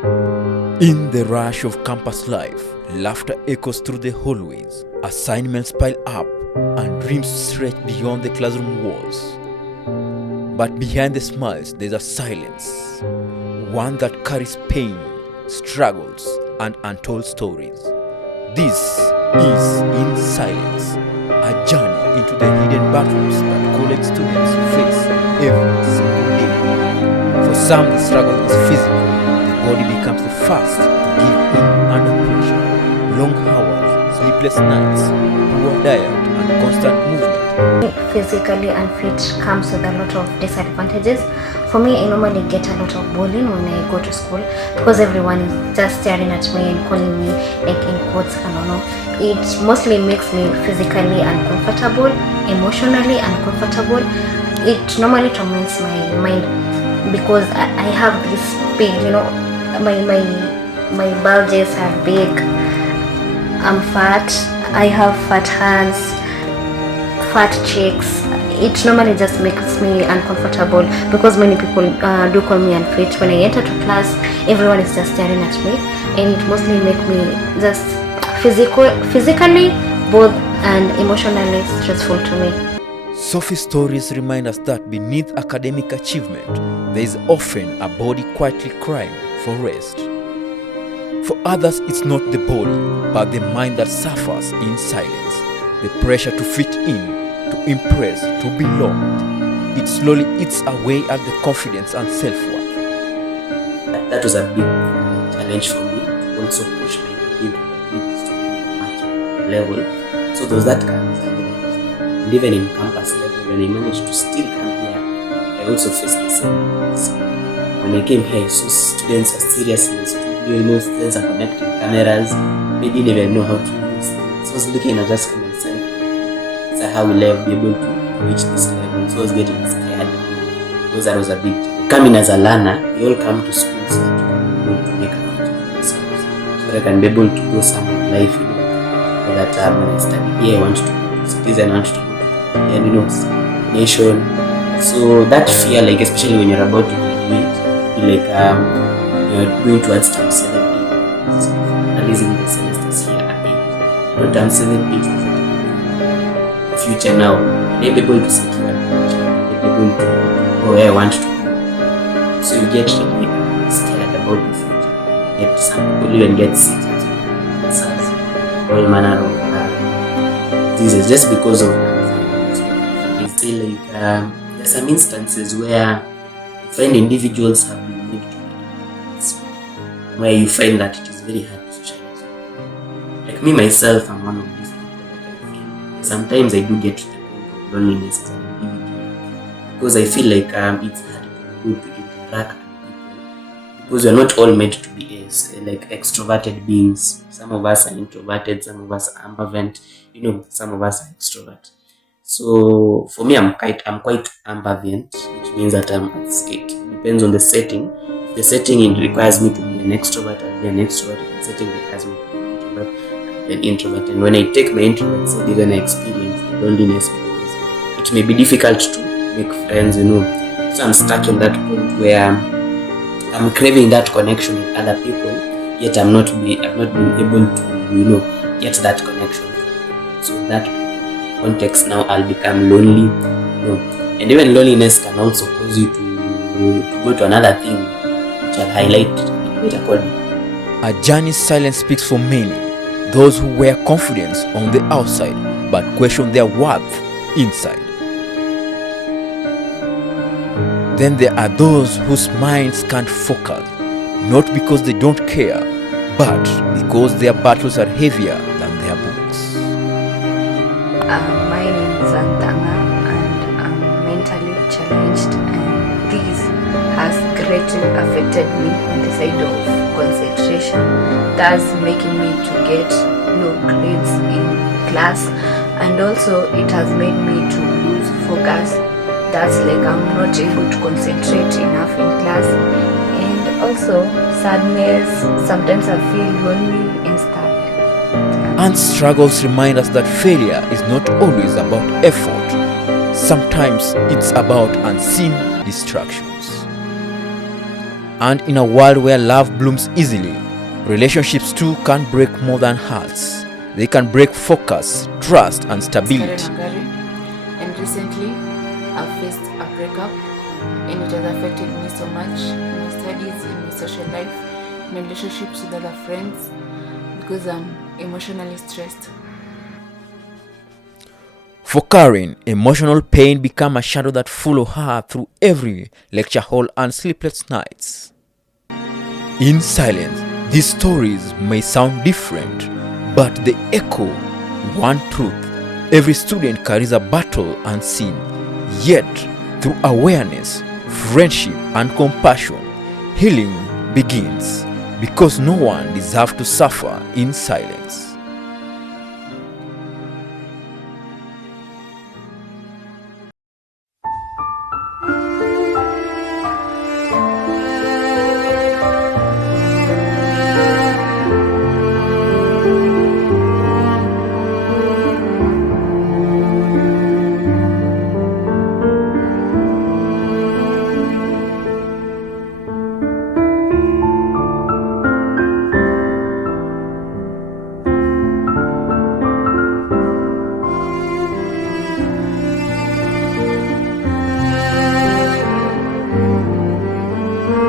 In the rush of campus life, laughter echoes through the hallways, assignments pile up, and dreams stretch beyond the classroom walls. But behind the smiles, there's a silence, one that carries pain, struggles, and untold stories. This is In Silence, a journey into the hidden battles that college students face every single day. For some, the struggle is physical. The body becomes the first to give in under pressure. Long hours, sleepless nights, poor diet, and constant movement. Physically unfit comes with a lot of disadvantages. For me, I normally get a lot of bullying when I go to school because everyone is just staring at me and calling me like in quotes, I don't know. It mostly makes me physically uncomfortable, emotionally uncomfortable. It normally torments my mind because I have this pain, my bulges are big, I'm fat, I have fat hands, fat cheeks. It normally just makes me uncomfortable because many people do call me unfit. When I enter to class, everyone is just staring at me, and it mostly make me just physically both and emotionally stressful to me. Sophie's stories remind us that beneath academic achievement, there is often a body quietly crying for rest. For others, it's not the body, but the mind that suffers in silence. The pressure to fit in, to impress, to belong. It slowly eats away at the confidence and self-worth. That was a big challenge for me to also push my abilities to a much level. So there was that kind of challenge. And even in campus level, when I managed to still come here, I also faced the same. So when I came here, I saw students are serious in the studio, students are connecting cameras. They didn't even know how to use it. So I was looking at just for myself. So how will I be able to reach this level? So I was getting scared because that was a big challenge. Coming as a learner, we all come to school so that we can be able to make a future for ourselves. So that I can be able to go somewhere in life, so that when I study here, I want to go to cities, I want to go to nation. So that fear, like especially when you're about to graduate, like you're going towards term 7, 8, so analyzing the semesters here at 8. Not term 7, 8 is the future now. They're able to secure a future. They're able to go where I want to go. So you get really scared about the future. Yet some people even get sick as all manner of diseases just because of there's some instances where you find individuals have been made to where you find that it is very hard to socialize. Like me myself, I'm one of these people. Sometimes I do get to the point of loneliness as an individual because I feel like it's hard to be good to interact with people because we're not all meant to be like extroverted beings. Some of us are introverted, some of us are ambivert, some of us are extrovert. So for me, I'm quite ambivert, which means that it depends on the setting. If the setting requires me to be an extrovert, I'll be an extrovert. If the setting requires me to be an introvert, I'll be an introvert. And when I take my introvert side, then I experience the loneliness because it may be difficult to make friends, So I'm stuck in that point where I'm craving that connection with other people, yet I've not been able to, get that connection. So that context now I'll become lonely, and even loneliness can also cause you to go to another thing which I'll highlight later accordingly. A journey's silence speaks for many, those who wear confidence on the outside but question their worth inside. Then there are those whose minds can't focus, not because they don't care, but because their battles are heavier than their books. My name is Antanga and I'm mentally challenged, and this has greatly affected me on the side of concentration, thus making me to get low grades in class, and also it has made me to lose focus. That's like I'm not able to concentrate enough in class, and also sadness. Sometimes I feel lonely and stuff. And struggles remind us that failure is not always about effort. Sometimes it's about unseen distractions. And in a world where love blooms easily, relationships too can break more than hearts. They can break focus, trust, and stability. And recently, I've faced a breakup, and it has affected me so much in my studies, in my social life, my relationships with other friends, because I'm emotionally stressed. For Karen, emotional pain became a shadow that followed her through every lecture hall and sleepless nights. In silence, these stories may sound different, but they echo one truth. Every student carries a battle unseen, yet through awareness, friendship, and compassion, healing begins, because no one deserves to suffer in silence.